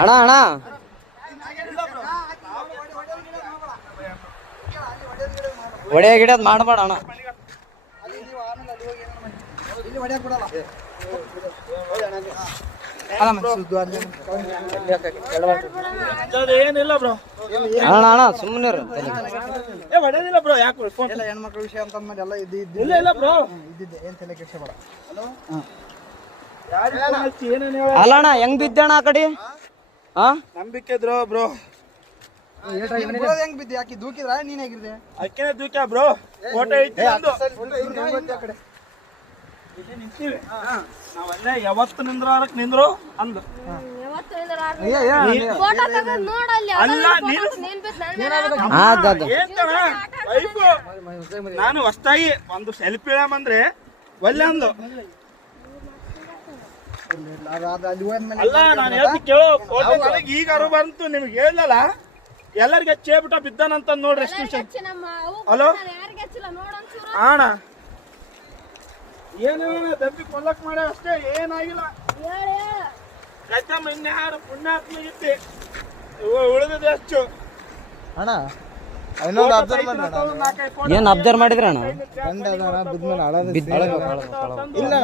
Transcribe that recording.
ಅಣ್ಣ ಅಣ್ಣ ಒಡೆಯ ಗಿಡದ್ ಮಾಡಬೇಡ ಅಣ್ಣ. ಏನಿಲ್ಲ ಬ್ರೋ ಅಣ್ಣ ಅಣ್ಣ ಸುಮ್ಮನೆ ಹೊಡೆದಿಲ್ಲ ಬ್ರೋ. ಯಾಕೆ ಹೆಣ್ಮಕ್ಳ ವಿಷಯ ಅಂತಂದ್ಮೇಲೆ ಎಲ್ಲ ಇಲ್ಲ ಇಲ್ಲ ಬ್ರೋ ಇದ್ದಿದ್ದೆ ಏನ್ ತಲೆ ಕೆಡ್ಸಬೇಡ. ಅಲ್ಲ ಅಣ್ಣ ಹೆಂಗ್ ಬಿದ್ದಣ್ಣ ಆ ಕಡೆ? ನಂಬಿಕೆ ಇದ್ರು ಬ್ರೋ. ಹೆಂಗ್ ಬಿದ್ದೆ? ಯಾಕೆ ದೂಕಿದ್ರ ನೀನ್ ಹೇಗಿದ್ದೆ? ಅಕ್ಕೇನೆ ದೂಕ್ಯ ಬ್ರೋ. ಫೋಟೋ ಐತಿ ನಾವಲ್ಲೇ ಯಾವತ್ತು ನಿಂದ್ರಕ್ ನಿಂದ್ರು ಅಂದು. ನಾನು ಹೊಸ್ತಾಗಿ ಒಂದು ಸೆಲ್ಫಿ ಇಡಮಂದ್ರೆ ಒಲ್ಲೆ ಅಂದು. ಅಲ್ಲ ನಾನು ಹೇಳ್ತಿ ಕೇಳೋ ಫೋಟೋ ನನಗೆ ಈಗ ಅರು ಬಂತು. ನಿಮ್ಗೆ ಹೇಳಲ್ಲ ಎಲ್ಲರಿಗೆ ಹಚ್ಚೇಬಿಟ್ಟ ಬಿದ್ದಾನಂತ ನೋಡ್ರಿ. ಎಷ್ಟು ವಿಷಯ. ಹಲೋ ಅಣ್ಣ ಏನೇನ ದಬ್ಬಿ ಕೊಲ್ಲಕ್ ಮಾಡ ಅಷ್ಟೇ, ಏನಾಗಿಲ್ಲ. ಇನ್ಯಾರು ಪುಣ್ಯಾತ್ಮಗಿತ್ತಿ ಉಳಿದಿದೆ ಹೆಚ್ಚು. ಅಣ್ಣ ಇನ್ನೊಂದು ಅಬ್ಸರ್ವ್ ಏನ್ ಅಬ್ಸರ್ವ್ ಮಾಡಿದ್ರ ಅಣ್ಣ? ಇಲ್ಲ